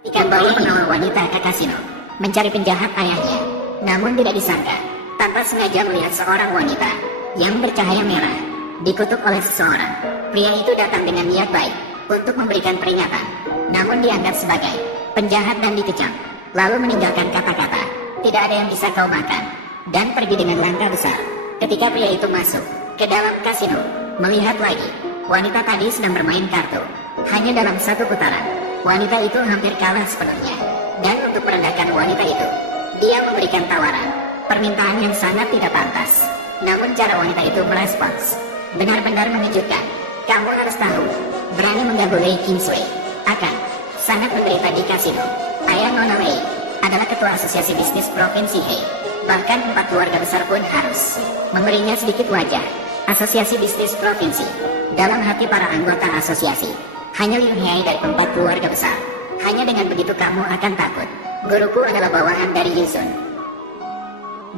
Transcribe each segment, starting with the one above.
Ikan Bayi penawar wanita ke kasino, mencari penjahat ayahnya. Namun tidak disangka, tanpa sengaja melihat seorang wanita yang bercahaya merah dikutuk oleh seseorang. Pria itu datang dengan niat baik untuk memberikan peringatan, namun dianggap sebagai penjahat dan dikecam. Lalu meninggalkan kata-kata, "Tidak ada yang bisa kau makan," dan pergi dengan langkah besar. Ketika pria itu masuk ke dalam kasino, melihat lagi, wanita tadi sedang bermain kartu. Hanya dalam satu putaran, wanita itu hampir kalah sepenuhnya. Dan untuk merendahkan wanita itu, dia memberikan tawaran, permintaan yang sangat tidak pantas. Namun cara wanita itu merespons benar-benar mengejutkan. "Kamu harus tahu, berani mengganggu Lei Kingsway akan sangat menderita di kasino." Ayah Nona Lei adalah ketua asosiasi bisnis provinsi He. Bahkan 4 keluarga besar pun harus memberinya sedikit wajah. Asosiasi bisnis provinsi, dalam hati para anggota asosiasi, hanya Liu Hei dari 4 keluarga besar. Hanya dengan begitu kamu akan takut. Guruku adalah bawahan dari Yuzun,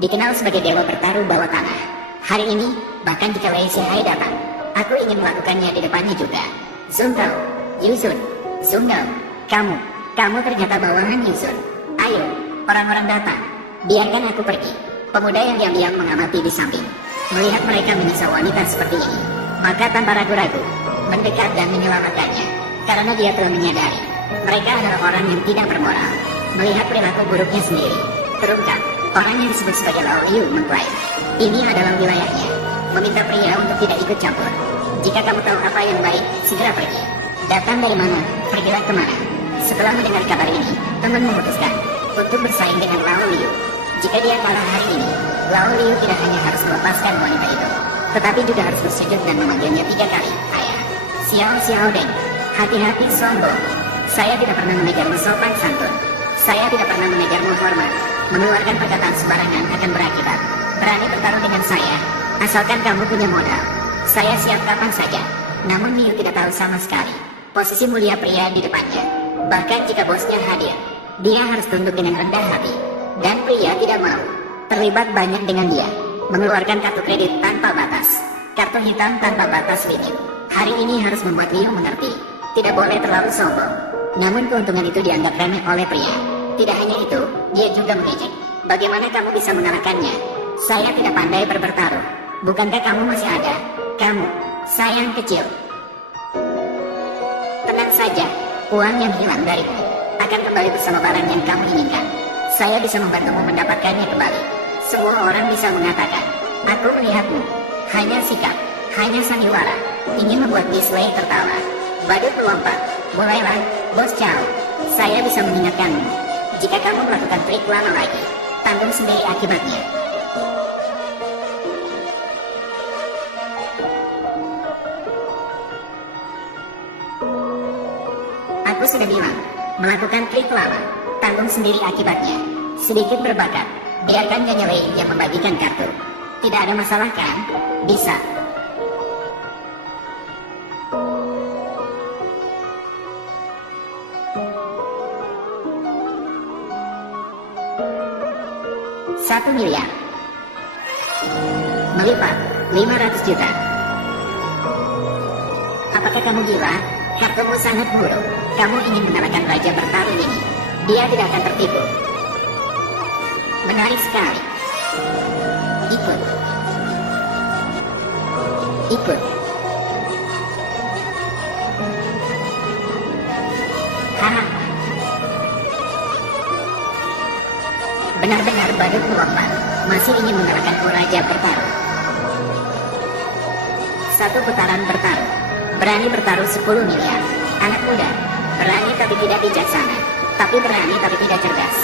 dikenal sebagai dewa bertaruh bawah tanah. Hari ini, bahkan jika Lei Xihai datang, aku ingin melakukannya di depannya juga. Zuntao, Yuzun, Zungao, kamu ternyata bawahan Yuzun. Ayo, orang-orang datang. Biarkan aku pergi. Pemuda yang diam-diam mengamati di samping, melihat mereka menyiksa wanita seperti ini, maka tanpa ragu-ragu mendekat dan menyelamatkannya. Karena dia telah menyadari mereka adalah orang yang tidak bermoral. Melihat perilaku buruknya sendiri, terungkap orang yang disebut sebagai Lao Liu mengklaim ini adalah wilayahnya, meminta pria untuk tidak ikut campur. "Jika kamu tahu apa yang baik, segera pergi." "Datang dari mana? Pergilah kemana?" Setelah mendengar kabar ini, teman memutuskan untuk bersaing dengan Lao Liu. Jika dia kalah hari ini, Lao Liu tidak hanya harus melepaskan wanita itu, tetapi juga harus bersujud dan memanggilnya 3 kali ayah. "Xiao Deng, hati-hati sombong. Saya tidak pernah mengejarmu sopan santun. Saya tidak pernah mengejarmu hormat. Mengeluarkan perkataan sembarangan akan berakibat. Berani bertarung dengan saya, asalkan kamu punya modal. Saya siap kapan saja." Namun Liu tidak tahu sama sekali posisi mulia pria di depannya. Bahkan jika bosnya hadir, dia harus tunduk dengan rendah hati. Dan pria tidak mau terlibat banyak dengan dia. Mengeluarkan kartu kredit tanpa batas, kartu hitam tanpa batas limit. Hari ini harus membuat Liu mengerti, tidak boleh terlalu sombong. Namun keuntungan itu dianggap remeh oleh pria. Tidak hanya itu, dia juga mengejek. "Bagaimana kamu bisa mengalahkannya? Saya tidak pandai bertarung. Bukankah kamu masih ada? Kamu, sayang kecil. Tenang saja, uang yang hilang darimu akan kembali bersama barang yang kamu inginkan. Saya bisa membantumu mendapatkannya kembali." Semua orang bisa mengatakan, "Aku melihatmu." Hanya sikap, hanya sandiwara, ingin membuat Miss Lei tertawa. Badut melompat. "Mulailah, Bos Chow. Saya bisa mengingatkanmu. Jika kamu melakukan trik lama lagi, tanggung sendiri akibatnya." "Aku sudah bilang, melakukan trik lama, tanggung sendiri akibatnya." Sedikit berbakat, biarkan Nyonya Lei yang membagikan kartu. Tidak ada masalah kan? Bisa. Satu miliar. Melipat 500 juta. Apakah kamu gila? Kartumu sangat buruk. Kamu ingin mengalahkan Raja Bertarung ini. Dia tidak akan tertipu. Menarik sekali. Ikut. Haha. Benar-benar badut melompat. Masih ingin mengalahkan Raja Bertarung. Satu putaran bertarung. Berani bertaruh 10 miliar. Anak muda. Berani tapi tidak bijaksana. Tapi berani tapi tidak cerdas.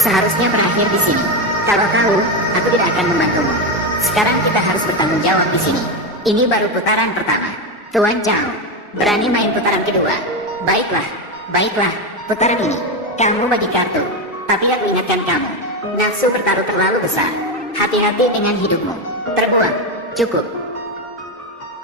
Seharusnya berakhir di sini. Kalau tahu, aku tidak akan membantumu. Sekarang kita harus bertanggung jawab di sini. Ini baru putaran pertama. Tuan Chow, berani main putaran kedua? Baiklah, putaran ini kamu bagi kartu. Tapi aku ingatkan kamu, nafsu bertaruh terlalu besar. Hati-hati dengan hidupmu. Terbuang, cukup.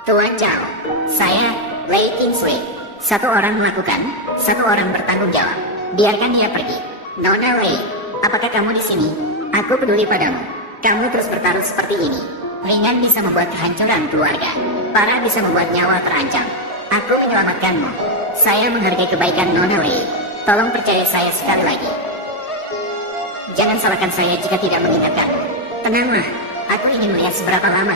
Tuan Chow, saya Lei Kingsway. Satu orang melakukan, satu orang bertanggung jawab. Biarkan dia pergi. Nona Lei, apakah kamu di sini? Aku peduli padamu. Kamu terus bertaruh seperti ini. Ringan bisa membuat kehancuran keluarga. Parah bisa membuat nyawa terancam. Aku menyelamatkanmu. Saya menghargai kebaikan Nona Lei. Tolong percaya saya sekali lagi. Jangan salahkan saya jika tidak mengingatkan. Tenanglah, aku ingin melihat seberapa lama